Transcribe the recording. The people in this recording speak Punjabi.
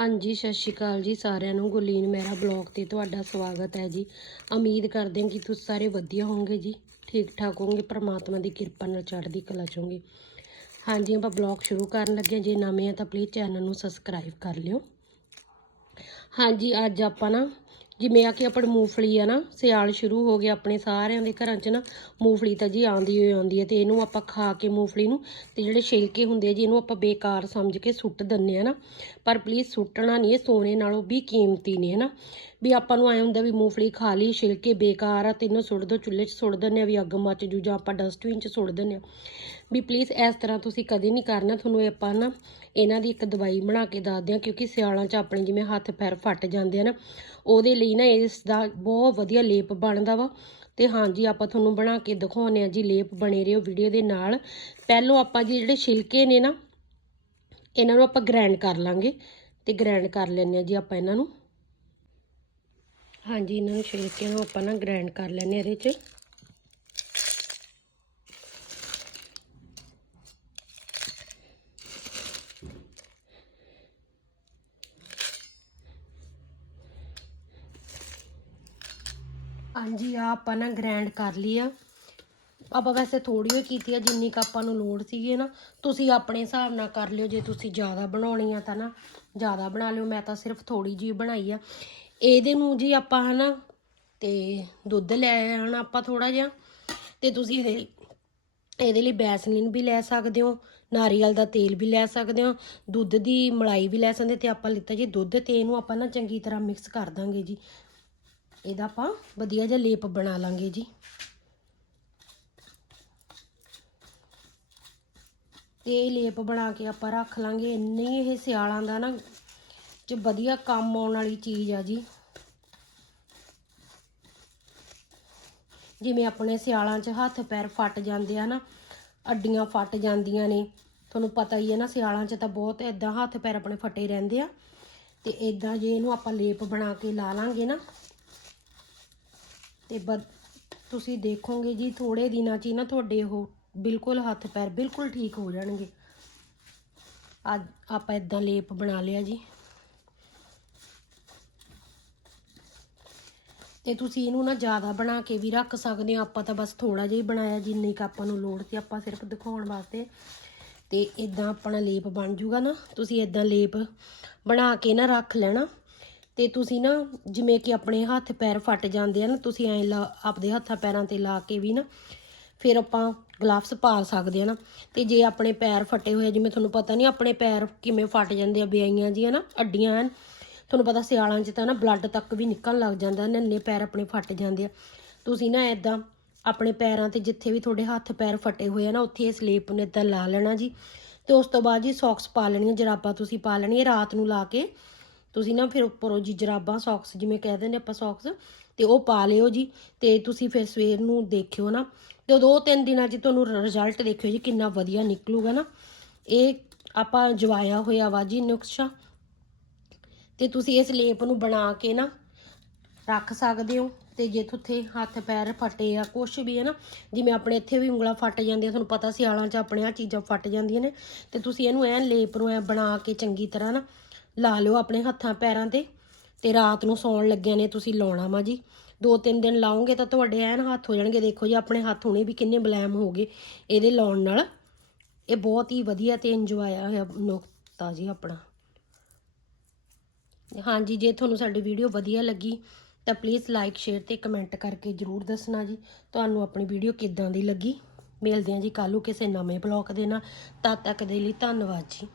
ਹਾਂਜੀ, ਸਤਿ ਸ਼੍ਰੀ ਅਕਾਲ ਜੀ ਸਾਰਿਆਂ ਨੂੰ। ਗੁਰਲੀਨ ਮੇਰਾ ਬਲੌਗ ਤੇ ਤੁਹਾਡਾ ਸਵਾਗਤ ਹੈ ਜੀ। ਉਮੀਦ ਕਰਦੇ ਹਾਂ ਕਿ ਤੁਸੀਂ ਸਾਰੇ ਵਧੀਆ ਹੋਵੋਗੇ ਜੀ। ਠੀਕ ਠਾਕ ਹੋਵੋਗੇ, ਪ੍ਰਮਾਤਮਾ ਦੀ ਕਿਰਪਾ ਨਾਲ ਚੜ੍ਹਦੀ ਕਲਾ ਚ ਹੋਵੋਗੇ। ਹਾਂਜੀ, ਆਪਾਂ ਬਲੌਗ ਸ਼ੁਰੂ ਕਰਨ ਲੱਗੇ ਹਾਂ। ਜੇ ਨਵੇਂ ਆ ਤਾਂ ਪਲੀਜ਼ ਚੈਨਲ ਨੂੰ ਸਬਸਕ੍ਰਾਈਬ ਕਰ ਲਿਓ। ਹਾਂਜੀ, ਅੱਜ ਆਪਾਂ ਨਾ ਜਿਵੇਂ ਆ ਕਿ ਆਪਣੀ ਮੂੰਗਫਲੀ ਆ ਨਾ, ਸਿਆਲ ਸ਼ੁਰੂ ਹੋ ਗਿਆ ਆਪਣੇ ਸਾਰਿਆਂ ਦੇ ਘਰਾਂ 'ਚ ਨਾ, ਮੂੰਗਫਲੀ ਤਾਂ ਜੀ ਆਉਂਦੀ ਹੋਈ ਆਉਂਦੀ ਹੈ ਤੇ ਇਹਨੂੰ ਆਪਾਂ ਖਾ ਕੇ ਮੂੰਗਫਲੀ ਨੂੰ ਤੇ ਜਿਹੜੇ ਛਿਲਕੇ ਹੁੰਦੇ ਆ ਜੀ ਇਹਨੂੰ ਆਪਾਂ ਬੇਕਾਰ ਸਮਝ ਕੇ ਸੁੱਟ ਦਿੰਨੇ ਆ ਨਾ। ਪਰ ਪਲੀਜ਼ ਸੁੱਟਣਾ ਨਹੀਂ, ਇਹ ਸੋਨੇ ਨਾਲੋਂ ਵੀ ਕੀਮਤੀ ਨੇ, ਹਨਾ। ਵੀ ਆਪਾਂ ਨੂੰ ਐ ਹੁੰਦਾ ਵੀ ਮੂੰਗਫਲੀ ਖਾ ਲਈ, ਛਿਲਕੇ ਬੇਕਾਰ ਆ ਤੇ ਇਹਨੂੰ ਸੁੱਟ ਦੋ, ਚੁੱਲ੍ਹੇ 'ਚ ਸੁੱਟ ਦਿੰਨੇ ਆ ਵੀ ਅੱਗ ਮੱਚ ਜੂ ਜਾਂ ਆਪਾਂ ਡਸਟਬਿਨ 'ਚ ਸੁੱਟ ਦਿੰਨੇ ਆ। ਵੀ ਪਲੀਜ਼ ਇਸ ਤਰ੍ਹਾਂ ਤੁਸੀਂ ਕਦੇ ਨਹੀਂ ਕਰਨਾ, ਤੁਹਾਨੂੰ ਆਪਾਂ ਨਾ ਇਹਨਾਂ ਦੀ ਇੱਕ ਦਵਾਈ ਬਣਾ ਕੇ ਦੱਸਦੇ ਆ ਕਿਉਂਕਿ ਸਿਆਲਾਂ 'ਚ ਆਪਣੇ ਜਿਵੇਂ ਹੱਥ ਪੈਰ ਫੱਟ ਜਾਂਦੇ ਆ ਨਾ, ਉਹਦੇ ਲਈ ਨਾ ਇਸ ਦਾ ਬਹੁਤ ਵਧੀਆ ਲੇਪ ਬਣਦਾ ਵਾ। ਤੇ ਹਾਂਜੀ, ਆਪਾਂ ਤੁਹਾਨੂੰ ਬਣਾ ਕੇ ਦਿਖਾਉਂਦੇ ਆ ਜੀ, ਲੇਪ ਬਣੇ ਰਹੋ ਵੀਡੀਓ ਦੇ ਨਾਲ। ਪਹਿਲੋਂ ਆਪਾਂ ਜੀ ਜਿਹੜੇ ਛਿਲਕੇ ਨੇ ਨਾ, ਇਹਨਾਂ ਨੂੰ ਆਪਾਂ ਗ੍ਰਾਈਂਡ ਕਰ ਲਾਂਗੇ ਤੇ ਗ੍ਰਾਈਂਡ ਕਰ ਲੈਂਦੇ ਆ ਜੀ ਆਪਾਂ ਇਹਨਾਂ ਨੂੰ। ਹਾਂਜੀ, ਇਹਨਾਂ ਨੂੰ ਛਿਲਕਿਆਂ ਨੂੰ ਆਪਾਂ ਨਾ ਗ੍ਰਾਈਂਡ ਕਰ ਲੈਂਦੇ ਆ ਇਹਦੇ 'ਚ। ਹਾਂਜੀ, ਆ ਆਪਾਂ ਨਾ ਗ੍ਰੈਂਡ ਕਰ ਲਈ ਆ। ਆਪਾਂ ਵੈਸੇ ਥੋੜੀ ਹੋਈ ਕੀਤੀ ਆ, ਜਿੰਨੀ ਕੁ ਆਪਾਂ ਨੂੰ ਲੋੜ ਸੀਗੀ ਨਾ, ਤੁਸੀਂ ਆਪਣੇ ਹਿਸਾਬ ਨਾਲ ਕਰ ਲਿਓ, ਜੇ ਤੁਸੀਂ ਜ਼ਿਆਦਾ ਬਣਾਉਣੀ ਆ ਤਾਂ ਨਾ, ਜ਼ਿਆਦਾ ਬਣਾ ਲਿਓ, ਮੈਂ ਤਾਂ ਸਿਰਫ ਥੋੜੀ ਜੀ ਬਣਾਈ ਆ। ਇਹਦੇ ਨੂੰ ਜੀ ਆਪਾਂ ਹਨਾ, ਤੇ ਦੁੱਧ ਲੈ ਆਣਾ ਆਪਾਂ ਥੋੜਾ ਜਿਹਾ, ਤੇ ਤੁਸੀਂ ਇਹਦੇ ਇਹਦੇ ਲਈ ਬੈਸਲਿਨ ਵੀ ਲੈ ਸਕਦੇ ਹੋ, ਨਾਰੀਅਲ ਦਾ ਤੇਲ ਵੀ ਲੈ ਸਕਦੇ ਹੋ, ਦੁੱਧ ਦੀ ਮਲਾਈ ਵੀ ਲੈ ਸਕਦੇ ਤੇ ਆਪਾਂ ਲਿੱਤਾ ਜੀ ਦੁੱਧ, ਤੇ ਇਹਨੂੰ ਆਪਾਂ ਨਾ ਚੰਗੀ ਤਰ੍ਹਾਂ ਮਿਕਸ ਕਰ ਦਾਂਗੇ ਜੀ। ਇਹਦਾ ਆਪਾਂ ਵਧੀਆ ਜਿਹਾ ਲੇਪ ਬਣਾ ਲਾਂਗੇ ਜੀ। ਇਹ ਲੇਪ ਬਣਾ ਕੇ ਆਪਾਂ ਰੱਖ ਲਾਂਗੇ। ਇੰਨੀ ਇਹ ਸਿਆਲਾਂ ਦਾ ਨਾ, ਚ ਵਧੀਆ ਕੰਮ ਆਉਣ ਵਾਲੀ ਚੀਜ਼ ਆ ਜੀ। ਜਿਵੇਂ ਆਪਣੇ ਸਿਆਲਾਂ 'ਚ ਹੱਥ ਪੈਰ ਫੱਟ ਜਾਂਦੇ ਆ ਨਾ, ਅੱਡੀਆਂ ਫੱਟ ਜਾਂਦੀਆਂ ਨੇ। ਤੁਹਾਨੂੰ ਪਤਾ ਹੀ ਹੈ ਨਾ, ਸਿਆਲਾਂ 'ਚ ਤਾਂ ਬਹੁਤ ਇਦਾਂ ਹੱਥ ਪੈਰ ਆਪਣੇ ਫਟੇ ਰਹਿੰਦੇ ਆ। ਤੇ ਇਦਾਂ ਜੇ ਇਹਨੂੰ ਆਪਾਂ ਲੇਪ ਬਣਾ ਕੇ ਲਾ ਲਾਂਗੇ ਨਾ ਤੇ ਬਦ ਤੁਸੀਂ ਦੇਖੋਗੇ ਜੀ ਥੋੜੇ ਦਿਨਾਂ 'ਚ ਹੀ ਨਾ ਤੁਹਾਡੇ ਉਹ ਬਿਲਕੁਲ ਹੱਥ ਪੈਰ ਬਿਲਕੁਲ ਠੀਕ ਹੋ ਜਾਣਗੇ। ਅੱਜ ਆਪਾਂ ਇਦਾਂ ਲੇਪ ਬਣਾ ਲਿਆ ਜੀ। ਤੇ ਤੁਸੀਂ ਇਹਨੂੰ ਨਾ ਜ਼ਿਆਦਾ ਬਣਾ ਕੇ ਵੀ ਰੱਖ ਸਕਦੇ ਹੋ। ਆਪਾਂ ਤਾਂ ਬਸ ਥੋੜਾ ਜਿਹਾ ਹੀ ਬਣਾਇਆ, ਜਿੰਨੀ ਕੁ ਆਪਾਂ ਨੂੰ ਲੋੜ ਸੀ ਆਪਾਂ ਸਿਰਫ ਦਿਖਾਉਣ ਵਾਸਤੇ। ਤੇ ਇਦਾਂ ਆਪਣਾ ਲੇਪ ਬਣ ਜੂਗਾ ਨਾ, ਤੁਸੀਂ ਇਦਾਂ ਲੇਪ ਬਣਾ ਕੇ ਨਾ ਰੱਖ ਲੈਣਾ। ਤੇ ਤੁਸੀਂ ਨਾ ਜਿਵੇਂ ਕਿ ਆਪਣੇ ਹੱਥ ਪੈਰ ਫੱਟ ਜਾਂਦੇ ਆ ਨਾ ਤੁਸੀਂ ਐਂ ਲਾ ਆਪਦੇ ਹੱਥਾਂ ਪੈਰਾਂ ਤੇ ਲਾ ਕੇ ਵੀ ਨਾ ਫਿਰ ਆਪਾਂ ਗਲਵਸ ਪਾ ਸਕਦੇ ਆ ਨਾ। ਤੇ ਜੇ ਆਪਣੇ ਪੈਰ ਫਟੇ ਹੋਏ ਆ, ਜਿਵੇਂ ਤੁਹਾਨੂੰ ਪਤਾ ਨਹੀਂ ਆਪਣੇ ਪੈਰ ਕਿਵੇਂ ਫਟ ਜਾਂਦੇ ਆ ਬਿਆਈਆਂ ਜੀ ਨਾ ਅੱਡੀਆਂ ਹਨ ਤੁਹਾਨੂੰ ਪਤਾ ਸਿਆਲਾਂ 'ਚ ਤਾਂ ਨਾ ਬਲੱਡ ਤੱਕ ਵੀ ਨਿਕਲਣ ਲੱਗ ਜਾਂਦਾ ਨੰਨੇ ਪੈਰ ਆਪਣੇ ਫਟ ਜਾਂਦੇ ਆ। ਤੁਸੀਂ ਨਾ ਐਦਾਂ ਆਪਣੇ ਪੈਰਾਂ ਤੇ ਜਿੱਥੇ ਵੀ ਤੁਹਾਡੇ ਹੱਥ ਪੈਰ ਫਟੇ ਹੋਏ ਆ ਨਾ ਉੱਥੇ ਇਸ ਲੇਪ ਨੂੰ ਇਦਾਂ ਲਾ ਲੈਣਾ ਜੀ। ਤੇ ਉਸ ਤੋਂ ਬਾਅਦ ਜੀ ਸੌਕਸ ਪਾ ਲੈਣੀਆਂ ਜਰਾਬਾਂ ਤੁਸੀਂ ਪਾ ਲੈਣੀਆਂ ਰਾਤ ਨੂੰ ਲਾ ਕੇ ਤੁਸੀਂ ਨਾ ਫਿਰ ਉੱਪਰੋਂ ਜੀ ਜਰਾਬਾਂ ਸੌਕਸ ਜਿਵੇਂ ਕਹਿ ਦਿੰਦੇ ਆਪਾਂ ਸੌਕਸ ਤੇ ਉਹ ਪਾ ਲਿਓ ਜੀ, ਤੇ ਤੁਸੀਂ ਫਿਰ ਸਵੇਰ ਨੂੰ ਦੇਖਿਓ ਨਾ, ਤੇ ਦੋ ਤਿੰਨ ਦਿਨਾਂ 'ਚ ਤੁਹਾਨੂੰ ਰਿਜ਼ਲਟ ਦੇਖਿਓ ਜੀ ਕਿੰਨਾ ਵਧੀਆ ਨਿਕਲੂਗਾ ਨਾ। ਇਹ ਆਪਾਂ ਜਵਾਇਆ ਹੋਇਆ ਵਾ ਜੀ ਨੁਕਸ਼ਾ, ਤੇ ਤੁਸੀਂ ਇਸ ਲੇਪ ਨੂੰ ਬਣਾ ਕੇ ਨਾ ਰੱਖ ਸਕਦੇ ਹੋ, ਤੇ ਜੇ ਤੁਥੇ ਹੱਥ ਪੈਰ ਫਟੇ ਆ, ਕੁਛ ਵੀ ਹੈ ਨਾ, ਜਿਵੇਂ ਆਪਣੇ ਇੱਥੇ ਵੀ ਉਂਗਲਾਂ ਫਟ ਜਾਂਦੀਆਂ, ਤੁਹਾਨੂੰ ਪਤਾ ਸਿਆਲਾਂ 'ਚ ਆਪਣੇ ਆ ਚੀਜ਼ਾਂ ਫਟ ਜਾਂਦੀਆਂ ਨੇ, ਤੇ ਤੁਸੀਂ ਇਹਨੂੰ ਐਨ ਲੇਪ ਨੂੰ ਐ ਬਣਾ ਕੇ ਚੰਗੀ ਤਰ੍ਹਾਂ ਨਾ ਲਾ ਲਿਓ ਆਪਣੇ ਹੱਥਾਂ ਪੈਰਾਂ ਤੇ ਤੇ ਰਾਤ ਨੂੰ ਸੌਣ ਲੱਗਿਆਂ ਨੇ ਤੁਸੀਂ ਲਾਉਣਾ ਵਾ ਜੀ। ਦੋ ਤਿੰਨ ਦਿਨ ਲਾਉਂਗੇ ਤਾਂ ਤੁਹਾਡੇ ਐਨ ਹੱਥ ਹੋ ਜਾਣਗੇ। ਦੇਖੋ ਜੀ, ਆਪਣੇ ਹੱਥ ਹੁਣੇ ਵੀ ਕਿੰਨੇ ਬਲੈਮ ਹੋ ਗਏ ਇਹਦੇ ਲਾਉਣ ਨਾਲ। ਇਹ ਬਹੁਤ ਹੀ ਵਧੀਆ ਤੇ ਇੰਜੋਏ ਹੋਇਆ ਨੁਕਤਾ ਜੀ ਆਪਣਾ। ਹਾਂਜੀ, ਜੇ ਤੁਹਾਨੂੰ ਸਾਡੀ ਵੀਡੀਓ ਵਧੀਆ ਲੱਗੀ ਤਾਂ ਪਲੀਜ਼ ਲਾਈਕ ਸ਼ੇਅਰ ਤੇ ਕਮੈਂਟ ਕਰਕੇ ਜਰੂਰ ਦੱਸਣਾ ਜੀ। ਤੁਹਾਨੂੰ ਆਪਣੀ ਵੀਡੀਓ ਕਿੱਦਾਂ ਦੀ ਲੱਗੀ? ਮਿਲਦੇ ਹਾਂ ਜੀ ਕੱਲ੍ਹ ਨੂੰ ਕਿਸੇ ਨਵੇਂ ਬਲੌਗ ਦੇ ਨਾਲ। ਤਦ ਤੱਕ ਦੇ ਲਈ ਧੰਨਵਾਦ ਜੀ।